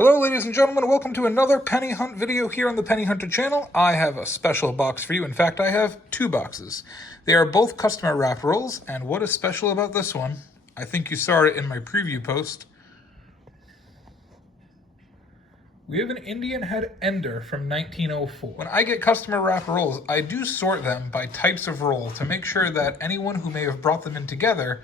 Hello ladies and gentlemen, welcome to another penny hunt video here on the Penny Hunter channel. I have a special box for you. In fact, I have two boxes. They are both customer wrap rolls, and what is special about this one, I think you saw it in my preview post. We have an Indian head ender from 1904. When I get customer wrap rolls, I do sort them by types of roll to make sure that anyone who may have brought them in together,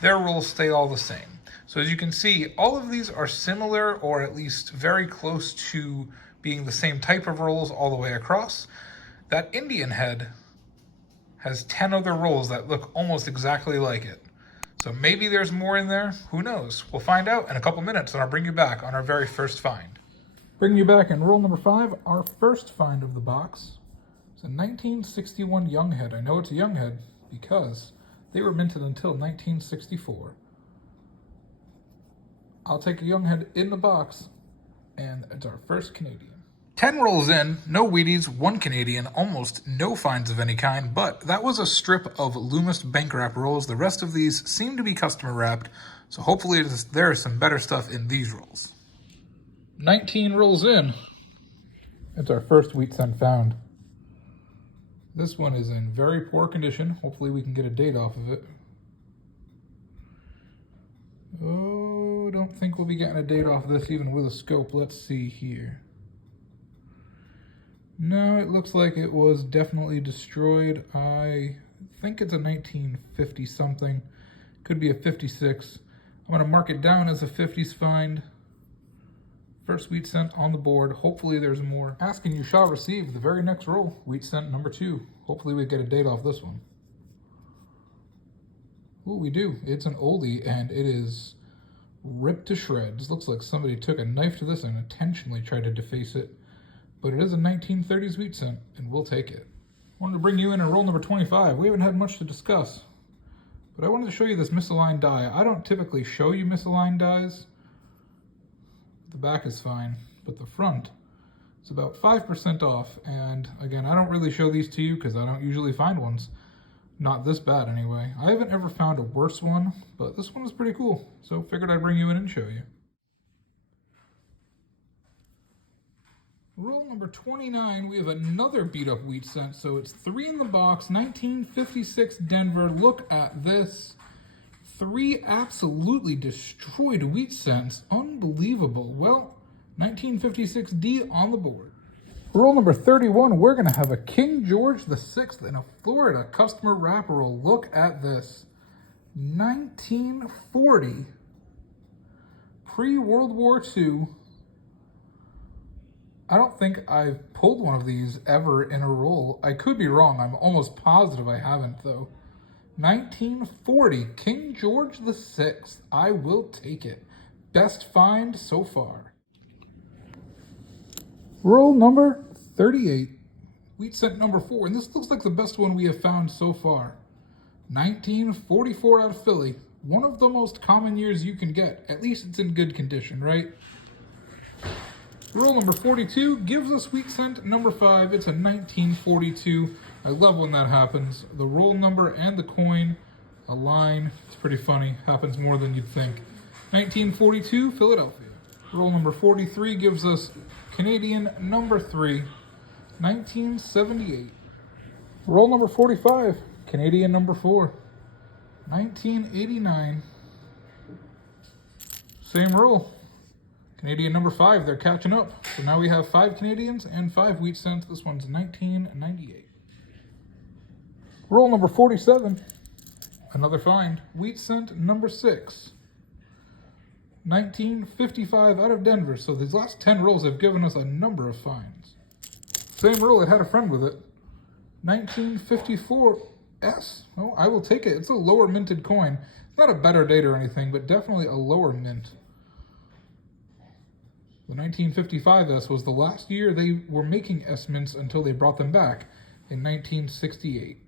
their rolls stay all the same. So as you can see, all of these are similar or at least very close to being the same type of rolls all the way across. That Indian head has 10 other rolls that look almost exactly like it. So maybe there's more in there, who knows? We'll find out in a couple minutes and I'll bring you back on our very first find. Bringing you back in roll number 5, our first find of the box. It's a 1961 young head. I know it's a young head because they were minted until 1964. I'll take a young head in the box, and it's our first Canadian. 10 rolls in, no Wheaties, 1 Canadian, almost no finds of any kind, but that was a strip of Loomis bank wrap rolls. The rest of these seem to be customer wrapped, so hopefully there is some better stuff in these rolls. 19 rolls in, it's our first wheat cent found. This one is in very poor condition. Hopefully we can get a date off of it. Oh, don't think we'll be getting a date off this even with a scope. Let's see here. No, it looks like it was definitely destroyed. I think it's a 1950 something. Could be a 56. I'm going to mark it down as a 50s find. First wheat cent on the board. Hopefully there's more. Ask and you shall receive. The very next roll, wheat cent number 2. Hopefully we get a date off this one. Ooh, we do. It's an oldie, and it is ripped to shreds. Looks like somebody took a knife to this and intentionally tried to deface it. But it is a 1930s wheat cent, and we'll take it. I wanted to bring you in roll number 25. We haven't had much to discuss, but I wanted to show you this misaligned die. I don't typically show you misaligned dies. The back is fine, but the front is about 5% off. And again, I don't really show these to you because I don't usually find ones. Not this bad anyway. I haven't ever found a worse one, but this one is pretty cool. So figured I'd bring you in and show you. Roll number 29, we have another beat up wheat cent. So it's 3 in the box, 1956 Denver. Look at this. 3 absolutely destroyed wheat cents. Unbelievable. Well, 1956D on the board. Roll number 31, we're going to have a King George VI in a Florida customer wrap roll. Look at this. 1940. Pre-World War II. I don't think I've pulled one of these ever in a roll. I could be wrong. I'm almost positive I haven't, though. 1940. King George VI. I will take it. Best find so far. Roll number 38, wheat cent number 4, and this looks like the best one we have found so far. 1944 out of Philly, one of the most common years you can get. At least it's in good condition, right? Roll number 42 gives us wheat cent number 5. It's a 1942. I love when that happens. The roll number and the coin align. It's pretty funny. Happens more than you'd think. 1942, Philadelphia. Roll number 43 gives us Canadian number 3, 1978. Roll number 45, Canadian number 4, 1989. Same roll. Canadian number 5, they're catching up. So now we have 5 Canadians and 5 wheat cents. This one's 1998. Roll number 47, another find. Wheat cent number 6. 1955 out of Denver. So these last 10 rolls have given us a number of finds. Same roll, it had a friend with it. 1954 S. Oh, I will take it. It's a lower minted coin. It's not a better date or anything, but definitely a lower mint. The 1955 S was the last year they were making S mints until they brought them back in 1968.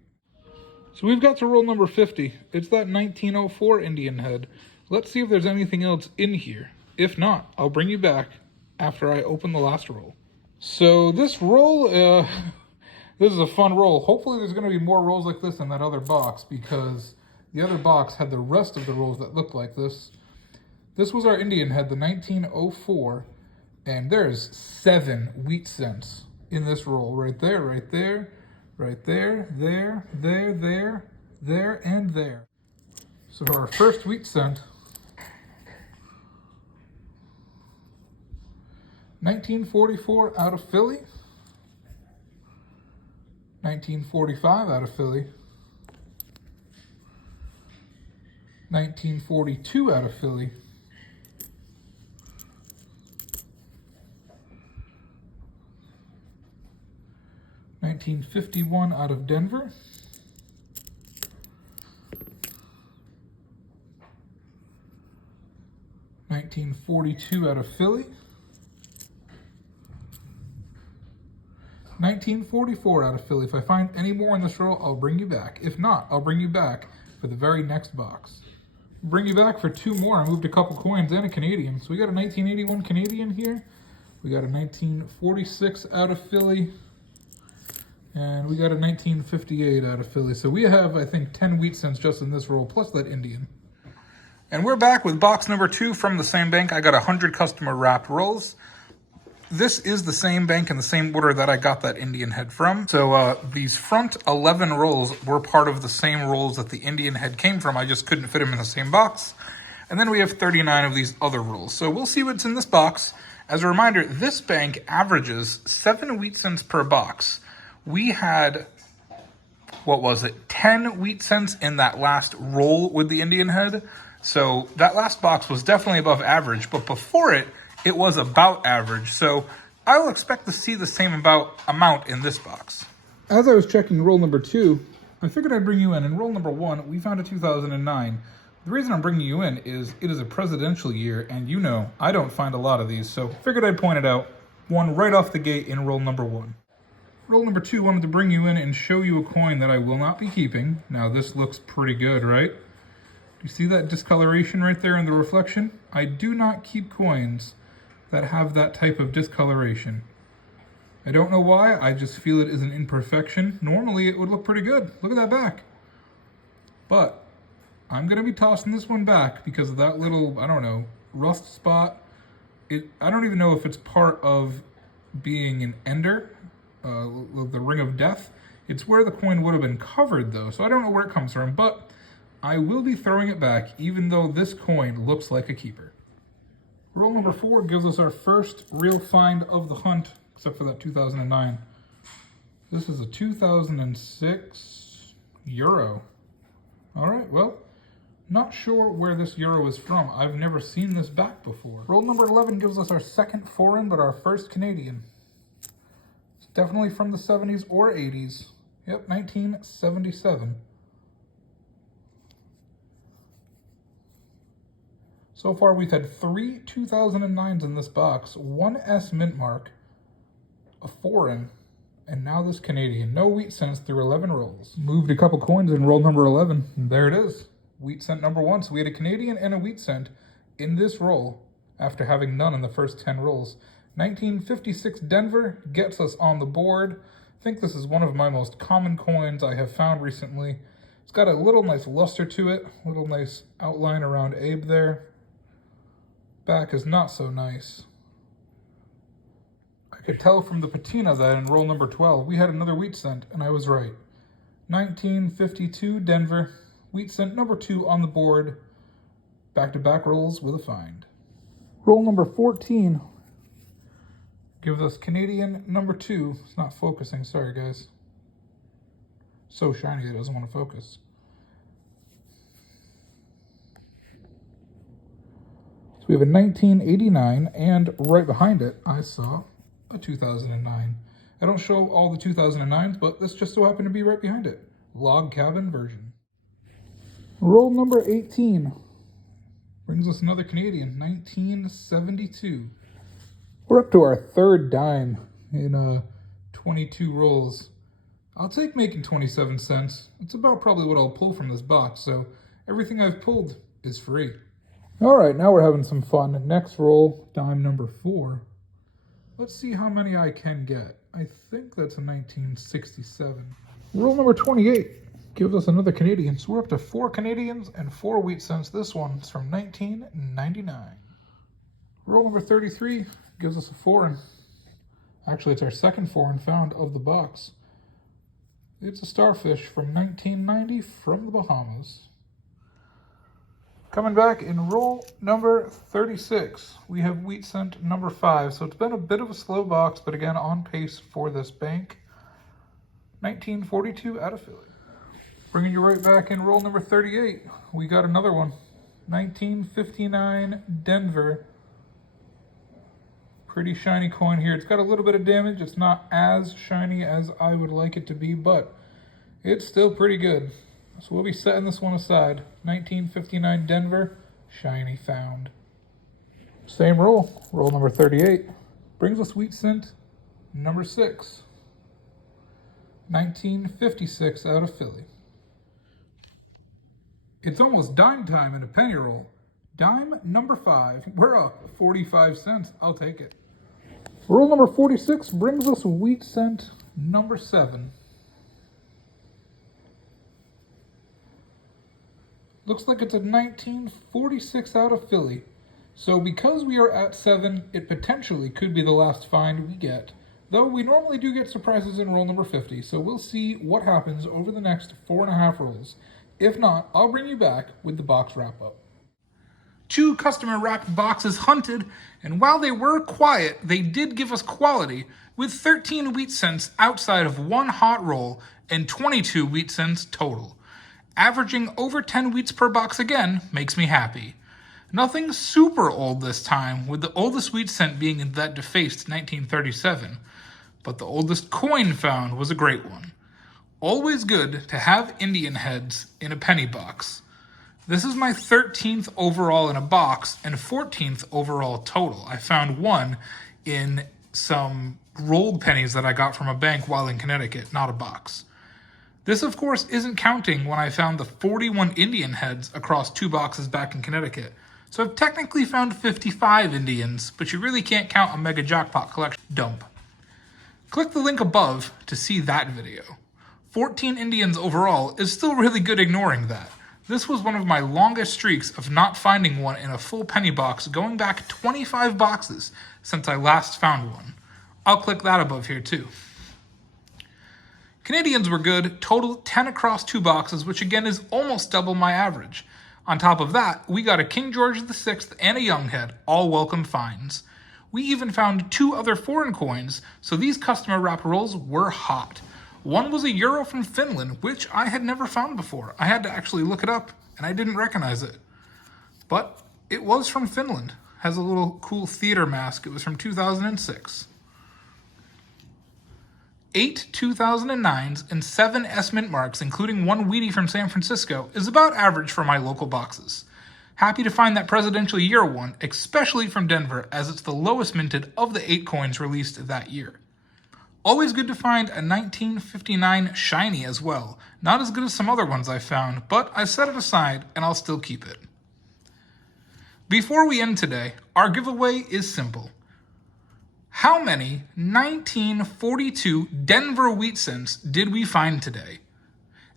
So we've got to roll number 50. It's that 1904 Indian head. Let's see if there's anything else in here. If not, I'll bring you back after I open the last roll. So this roll, this is a fun roll. Hopefully there's going to be more rolls like this in that other box because the other box had the rest of the rolls that looked like this. This was our Indian head, the 1904. And there's 7 wheat cents in this roll. Right there, right there, right there, there, and there. So our first wheat cent, 1944 out of Philly, 1945 out of Philly, 1942 out of Philly, 1951 out of Denver, 1942 out of Philly, 1944 out of Philly. If I find any more in this row, I'll bring you back. If not, I'll bring you back for the very next box. Bring you back for 2 more. I moved a couple coins and a Canadian. So we got a 1981 Canadian here. We got a 1946 out of Philly. And we got a 1958 out of Philly. So we have, I think, 10 wheat cents just in this roll, plus that Indian. And we're back with box number 2 from the same bank. I got 100 customer wrapped rolls. This is the same bank in the same order that I got that Indian head from. So these front 11 rolls were part of the same rolls that the Indian head came from. I just couldn't fit them in the same box. And then we have 39 of these other rolls. So we'll see what's in this box. As a reminder, this bank averages 7 wheat cents per box. We had, 10 wheat cents in that last roll with the Indian head. So that last box was definitely above average, but before it, it was about average. So I will expect to see the same amount in this box. As I was checking roll number 2, I figured I'd bring you in. In roll number 1, we found a 2009. The reason I'm bringing you in is it is a presidential year, and you know I don't find a lot of these, so figured I'd point it out. One right off the gate in roll number 1. Roll number 2 wanted to bring you in and show you a coin that I will not be keeping. Now this looks pretty good, right? You see that discoloration right there in the reflection? I do not keep coins that have that type of discoloration. I don't know why, I just feel it is an imperfection. Normally it would look pretty good. Look at that back. But I'm gonna be tossing this one back because of that little, I don't know, rust spot. I don't even know if it's part of being an ender, the ring of death. It's where the coin would have been covered though, so I don't know where it comes from, but I will be throwing it back even though this coin looks like a keeper. Roll number 4 gives us our first real find of the hunt, except for that 2009. This is a 2006 euro. All right, well, not sure where this euro is from. I've never seen this back before. Roll number 11 gives us our second foreign, but our first Canadian. It's definitely from the 70s or 80s. Yep, 1977. So far, we've had 3 2009s in this box, 1 S mint mark, a foreign, and now this Canadian. No wheat cents through 11 rolls. Moved a couple coins in roll number 11, and there it is. Wheat cent number 1. So we had a Canadian and a wheat cent in this roll after having none in the first 10 rolls. 1956 Denver gets us on the board. I think this is one of my most common coins I have found recently. It's got a little nice luster to it, a little nice outline around Abe there. Back is not so nice. I could tell from the patina that in roll number 12, we had another wheat cent, and I was right. 1952 Denver, wheat cent number 2 on the board. Back-to-back rolls with a find. Roll number 14 gives us Canadian number 2. It's not focusing, sorry guys. So shiny it doesn't want to focus. So we have a 1989, and right behind it, I saw a 2009. I don't show all the 2009s, but this just so happened to be right behind it. Log cabin version. Roll number 18 brings us another Canadian, 1972. We're up to our third dime in 22 rolls. I'll take making 27 cents. It's about probably what I'll pull from this box, so everything I've pulled is free. All right, now we're having some fun. Next roll, dime number 4. Let's see how many I can get. I think that's a 1967. Roll number 28 gives us another Canadian. So we're up to 4 Canadians and 4 wheat cents. This one's from 1999. Roll number 33 gives us a foreign. Actually, it's our second foreign found of the box. It's a starfish from 1990 from the Bahamas. Coming back in roll number 36, we have wheat cent number 5. So it's been a bit of a slow box, but again, on pace for this bank. 1942 out of Philly. Bringing you right back in roll number 38, we got another one. 1959 Denver. Pretty shiny coin here. It's got a little bit of damage. It's not as shiny as I would like it to be, but it's still pretty good. So we'll be setting this one aside. 1959 Denver, shiny found. Same roll, roll number 38. Brings us wheat cent number 6. 1956 out of Philly. It's almost dime time in a penny roll. Dime number 5. We're up 45 cents. I'll take it. Roll number 46 brings us wheat cent number 7. Looks like it's a 1946 out of Philly. So because we are at 7, it potentially could be the last find we get. Though we normally do get surprises in roll number 50, so we'll see what happens over the next 4.5 rolls. If not, I'll bring you back with the box wrap-up. 2 customer wrapped boxes hunted, and while they were quiet, they did give us quality, with 13 wheat cents outside of 1 hot roll and 22 wheat cents total. Averaging over 10 wheats per box again makes me happy. Nothing super old this time, with the oldest wheat cent being in that defaced 1937, but the oldest coin found was a great one. Always good to have Indian heads in a penny box. This is my 13th overall in a box and 14th overall total. I found one in some rolled pennies that I got from a bank while in Connecticut, not a box. This, of course, isn't counting when I found the 41 Indian heads across 2 boxes back in Connecticut. So I've technically found 55 Indians, but you really can't count a mega jackpot collection dump. Click the link above to see that video. 14 Indians overall is still really good ignoring that. This was one of my longest streaks of not finding one in a full penny box, going back 25 boxes since I last found one. I'll click that above here too. Canadians were good, total 10 across 2 boxes, which again is almost double my average. On top of that, we got a King George VI and a Young Head, all welcome finds. We even found 2 other foreign coins, so these customer wrap rolls were hot. One was a euro from Finland, which I had never found before. I had to actually look it up, and I didn't recognize it. But it was from Finland. Has a little cool theater mask. It was from 2006. 8 2009s and 7 S-Mint marks, including 1 Wheatie from San Francisco, is about average for my local boxes. Happy to find that presidential year one, especially from Denver, as it's the lowest minted of the 8 coins released that year. Always good to find a 1959 shiny as well. Not as good as some other ones I found, but I set it aside and I'll still keep it. Before we end today, our giveaway is simple. How many 1942 Denver wheat cents did we find today?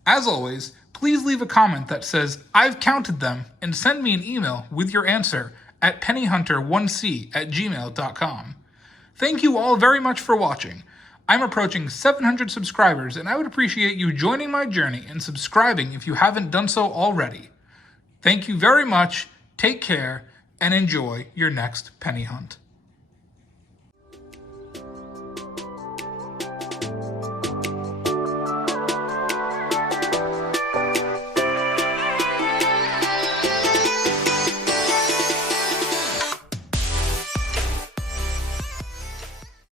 As always, please leave a comment that says, "I've counted them," and send me an email with your answer at pennyhunter1c@gmail.com. Thank you all very much for watching. I'm approaching 700 subscribers, and I would appreciate you joining my journey and subscribing if you haven't done so already. Thank you very much, take care, and enjoy your next penny hunt.